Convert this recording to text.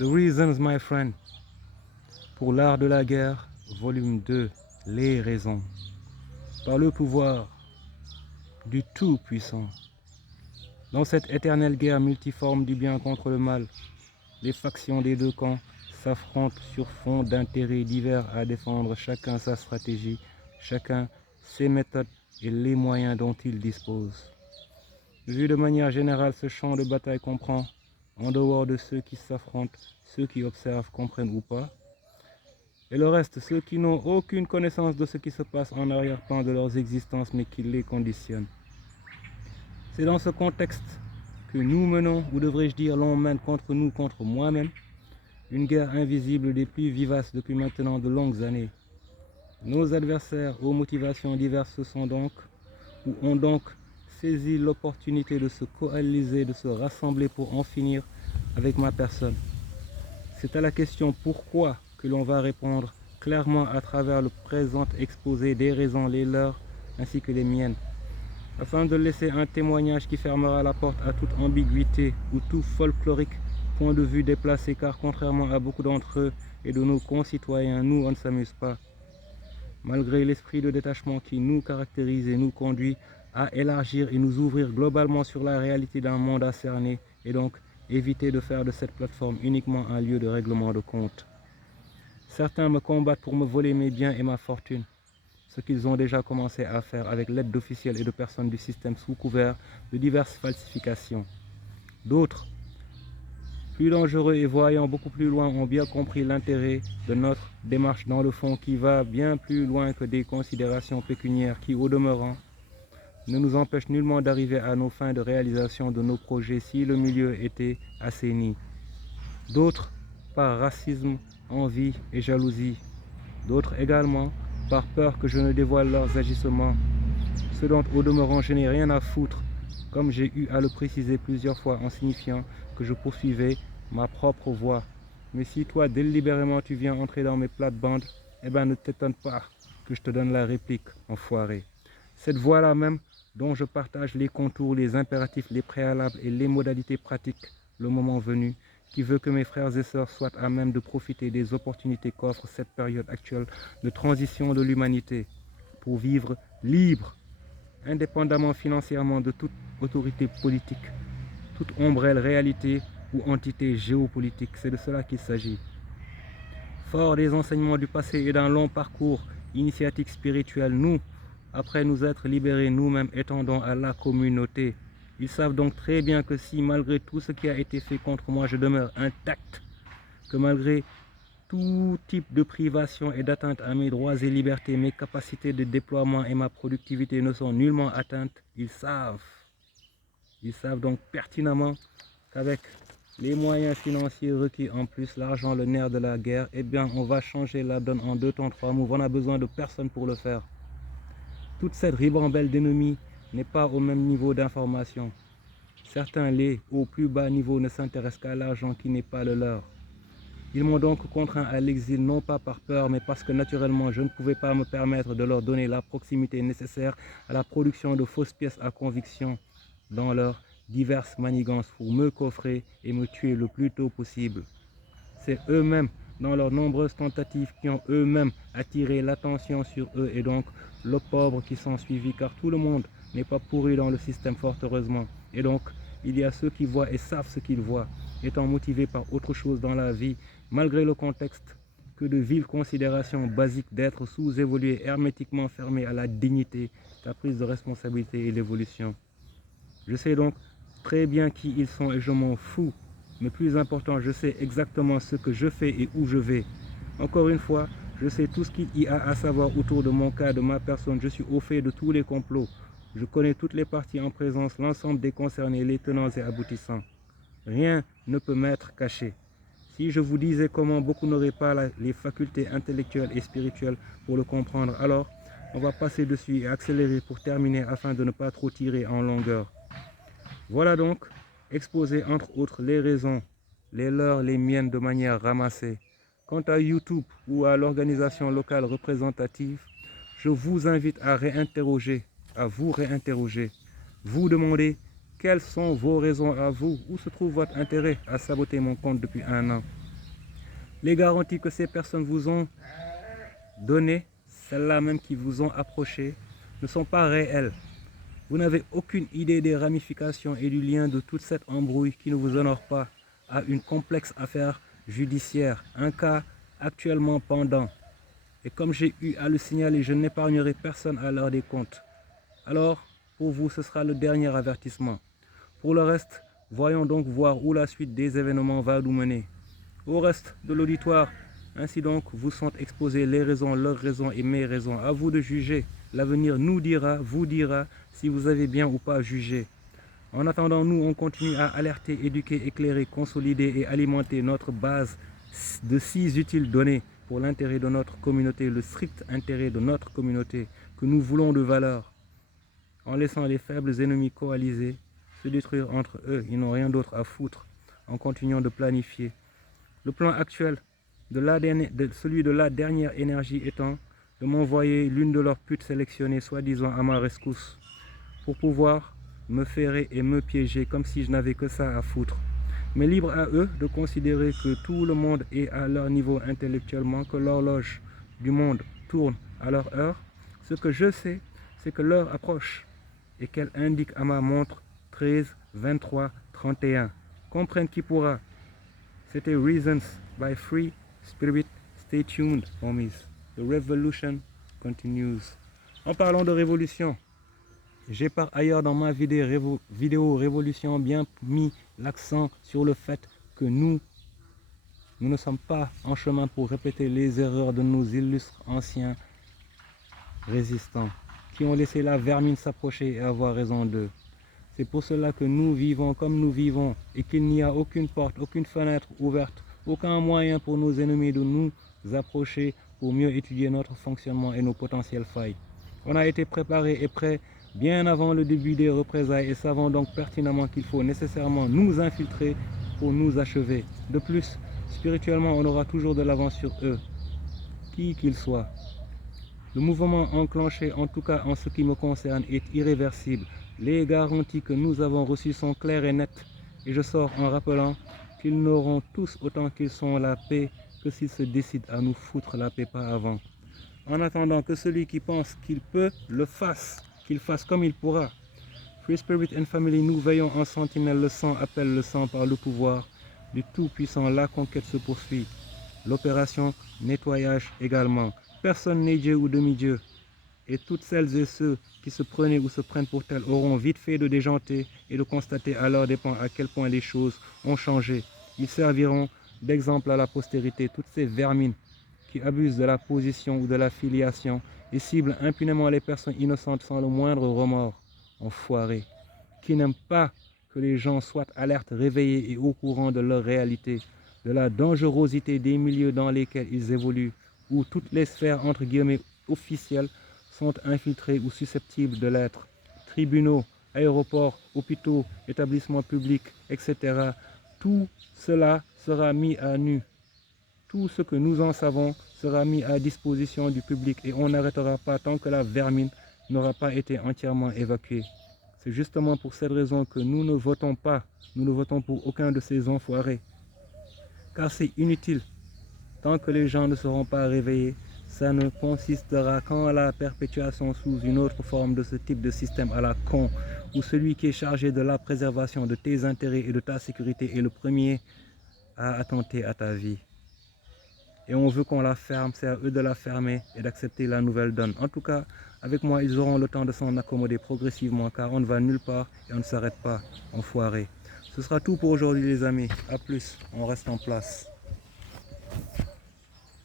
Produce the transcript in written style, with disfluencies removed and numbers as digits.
The Reasons, my friend. Pour l'art de la guerre, volume 2, les raisons. Par le pouvoir du Tout-Puissant. Dans cette éternelle guerre multiforme du bien contre le mal, les factions des deux camps s'affrontent sur fond d'intérêts divers à défendre chacun sa stratégie, chacun ses méthodes et les moyens dont il dispose. Vu de manière générale, ce champ de bataille comprend, en dehors de ceux qui s'affrontent, ceux qui observent, comprennent ou pas, et le reste, ceux qui n'ont aucune connaissance de ce qui se passe en arrière-plan de leurs existences, mais qui les conditionnent. C'est dans ce contexte que nous menons, ou devrais-je dire l'on mène contre nous, contre moi-même, une guerre invisible des plus vivaces depuis maintenant de longues années. Nos adversaires aux motivations diverses se sont donc, ou ont donc saisi l'opportunité de se coaliser, de se rassembler pour en finir avec ma personne. C'est à la question pourquoi que l'on va répondre clairement à travers le présent exposé des raisons, les leurs ainsi que les miennes, afin de laisser un témoignage qui fermera la porte à toute ambiguïté ou tout folklorique point de vue déplacé, car contrairement à beaucoup d'entre eux et de nos concitoyens, nous on ne s'amuse pas. Malgré l'esprit de détachement qui nous caractérise et nous conduit à élargir et nous ouvrir globalement sur la réalité d'un monde à cerner, et donc éviter de faire de cette plateforme uniquement un lieu de règlement de compte. Certains me combattent pour me voler mes biens et ma fortune, ce qu'ils ont déjà commencé à faire avec l'aide d'officiels et de personnes du système sous couvert de diverses falsifications. D'autres, plus dangereux et voyant beaucoup plus loin, ont bien compris l'intérêt de notre démarche dans le fond qui va bien plus loin que des considérations pécuniaires qui, au demeurant, ne nous empêchent nullement d'arriver à nos fins de réalisation de nos projets si le milieu était assaini. D'autres, par racisme, envie et jalousie. D'autres également, par peur que je ne dévoile leurs agissements, ce dont au demeurant je n'ai rien à foutre, comme j'ai eu à le préciser plusieurs fois en signifiant que je poursuivais ma propre voie. Mais si toi délibérément tu viens entrer dans mes plates-bandes, eh ben ne t'étonne pas que je te donne la réplique, enfoiré. Cette voie-là même, dont je partage les contours, les impératifs, les préalables et les modalités pratiques, le moment venu, qui veut que mes frères et sœurs soient à même de profiter des opportunités qu'offre cette période actuelle de transition de l'humanité pour vivre libre, indépendamment financièrement de toute autorité politique, toute ombrelle réalité ou entité géopolitique. C'est de cela qu'il s'agit. Fort des enseignements du passé et d'un long parcours initiatique spirituel, nous, après nous être libérés nous-mêmes, étendons à la communauté. Ils savent donc très bien que si, malgré tout ce qui a été fait contre moi, je demeure intact, que malgré tout type de privation et d'atteinte à mes droits et libertés, mes capacités de déploiement et ma productivité ne sont nullement atteintes, ils savent donc pertinemment qu'avec les moyens financiers requis, en plus l'argent, le nerf de la guerre, eh bien on va changer la donne en 2 temps 3 moves. On n'a besoin de personne pour le faire. Toute cette ribambelle d'ennemis n'est pas au même niveau d'information. Certains, les au plus bas niveau, ne s'intéressent qu'à l'argent qui n'est pas le leur. Ils m'ont donc contraint à l'exil, non pas par peur, mais parce que naturellement je ne pouvais pas me permettre de leur donner la proximité nécessaire à la production de fausses pièces à conviction dans leurs diverses manigances pour me coffrer et me tuer le plus tôt possible. C'est eux-mêmes, dans leurs nombreuses tentatives, qui ont eux-mêmes attiré l'attention sur eux et donc l'opprobre qui s'en suivit, car tout le monde n'est pas pourri dans le système, fort heureusement. Et donc, il y a ceux qui voient et savent ce qu'ils voient, étant motivés par autre chose dans la vie, malgré le contexte, que de viles considérations basiques d'être sous-évolués, hermétiquement fermés à la dignité, la prise de responsabilité et l'évolution. Je sais donc très bien qui ils sont et je m'en fous. Mais plus important, je sais exactement ce que je fais et où je vais. Encore une fois, je sais tout ce qu'il y a à savoir autour de mon cas, de ma personne. Je suis au fait de tous les complots. Je connais toutes les parties en présence, l'ensemble des concernés, les tenants et aboutissants. Rien ne peut m'être caché. Si je vous disais comment beaucoup n'auraient pas les facultés intellectuelles et spirituelles pour le comprendre, alors on va passer dessus et accélérer pour terminer afin de ne pas trop tirer en longueur. Voilà donc exposer entre autres les raisons, les leurs, les miennes de manière ramassée. Quant à YouTube ou à l'organisation locale représentative, je vous invite à vous réinterroger, vous demander quelles sont vos raisons à vous, où se trouve votre intérêt à saboter mon compte depuis 1 an. Les garanties que ces personnes vous ont données, celles-là même qui vous ont approché, ne sont pas réelles. Vous n'avez aucune idée des ramifications et du lien de toute cette embrouille qui ne vous honore pas à une complexe affaire judiciaire, un cas actuellement pendant. Et comme j'ai eu à le signaler, je n'épargnerai personne à l'heure des comptes. Alors, pour vous, ce sera le dernier avertissement. Pour le reste, voyons donc voir où la suite des événements va nous mener. Au reste de l'auditoire, ainsi donc, vous sont exposées les raisons, leurs raisons et mes raisons. À vous de juger. L'avenir nous dira, vous dira, si vous avez bien ou pas jugé. En attendant, nous, on continue à alerter, éduquer, éclairer, consolider et alimenter notre base de 6 utiles données pour l'intérêt de notre communauté, le strict intérêt de notre communauté, que nous voulons de valeur, en laissant les faibles ennemis coalisés se détruire entre eux. Ils n'ont rien d'autre à foutre, en continuant de planifier. Le plan actuel, celui de la dernière énergie étant de m'envoyer l'une de leurs putes sélectionnées, soi-disant à ma rescousse, pour pouvoir me ferrer et me piéger comme si je n'avais que ça à foutre. Mais libre à eux de considérer que tout le monde est à leur niveau intellectuellement, que l'horloge du monde tourne à leur heure. Ce que je sais, c'est que l'heure approche et qu'elle indique à ma montre 13, 23, 31. Comprenne qui pourra. C'était Reasons by Free Spirit. Stay tuned, homies. The revolution continues. En parlant de révolution, j'ai par ailleurs dans ma vidéo révolution bien mis l'accent sur le fait que nous ne sommes pas en chemin pour répéter les erreurs de nos illustres anciens résistants qui ont laissé la vermine s'approcher et avoir raison d'eux. C'est pour cela que nous vivons comme nous vivons et qu'il n'y a aucune porte, aucune fenêtre ouverte, aucun moyen pour nos ennemis de nous approcher pour mieux étudier notre fonctionnement et nos potentielles failles. On a été préparé et prêt bien avant le début des représailles et savons donc pertinemment qu'il faut nécessairement nous infiltrer pour nous achever. De plus, spirituellement, on aura toujours de l'avance sur eux, qui qu'ils soient. Le mouvement enclenché, en tout cas en ce qui me concerne, est irréversible. Les garanties que nous avons reçues sont claires et nettes. Et je sors en rappelant qu'ils n'auront tous autant qu'ils sont la paix que s'ils se décident à nous foutre la paix pas avant. En attendant que celui qui pense qu'il peut le fasse, qu'il fasse comme il pourra. Free Spirit and Family, nous veillons en sentinelle. Le sang appelle le sang par le pouvoir du Tout-Puissant. La conquête se poursuit. L'opération nettoyage également. Personne n'est Dieu ou demi-dieu. Et toutes celles et ceux qui se prenaient ou se prennent pour tels auront vite fait de déjanter et de constater à leur dépens à quel point les choses ont changé. Ils serviront d'exemple à la postérité. Toutes ces vermines qui abusent de la position ou de la filiation et ciblent impunément les personnes innocentes sans le moindre remords. Enfoirés. Qui n'aiment pas que les gens soient alertes, réveillés et au courant de leur réalité, de la dangerosité des milieux dans lesquels ils évoluent, où toutes les sphères entre guillemets officielles sont infiltrées ou susceptibles de l'être. Tribunaux, aéroports, hôpitaux, établissements publics, etc. Tout cela sera mis à nu. Tout ce que nous en savons sera mis à disposition du public et on n'arrêtera pas tant que la vermine n'aura pas été entièrement évacuée. C'est justement pour cette raison que nous ne votons pas, nous ne votons pour aucun de ces enfoirés. Car c'est inutile. Tant que les gens ne seront pas réveillés, ça ne consistera qu'en la perpétuation sous une autre forme de ce type de système à la con, où celui qui est chargé de la préservation de tes intérêts et de ta sécurité est le premier à attenter à ta vie. Et on veut qu'on la ferme, c'est à eux de la fermer et d'accepter la nouvelle donne. En tout cas, avec moi, ils auront le temps de s'en accommoder progressivement, car on ne va nulle part et on ne s'arrête pas, enfoiré. Ce sera tout pour aujourd'hui les amis. A plus, on reste en place.